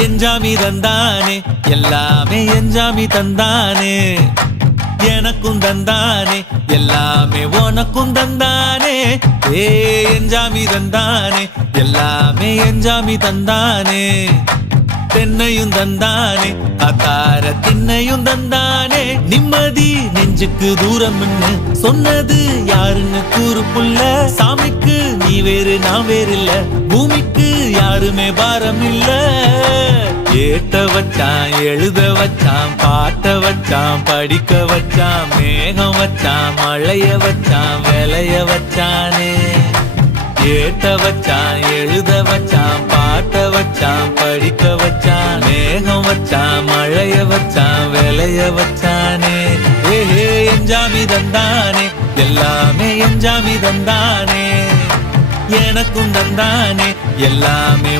எஞ்சாமி தந்தானே எல்லாமே எஞ்சாமி தந்தானே எனக்கும் தந்தானே எல்லாமே உனக்கும் தந்தானே ஏ எஞ்சாமி தந்தானே எல்லாமே எஞ்சாமி தந்தானே தென்னையும் தந்தானே அத்தார திண்ணையும் தந்தானே நிம்மதி நெஞ்சுக்கு தூரம் சொன்னது யாருன்னு கூறு புள்ள சாமிக்கு நீ வேறு நான் வேறு இல்ல பூமிக்கு யாருமே பாரம் இல்ல ஏத்த வச்சான் எழுத வச்சான் பாட்ட வச்சான் படிக்க வச்சான் மேகம் வச்சான் மழைய வச்சான் விளைய வச்சானே ஏத்த வச்சான் எழுத வச்சான் பாட்ட வச்சான் படிக்க வச்சான் மேகம் வச்சான் மழைய வச்சான் விளைய வச்சானே ஏஹே எஞ்சாமி தந்தானே எல்லாமே எஞ்சாமி தந்தானே எனக்கும் தந்தானே எல்லாமே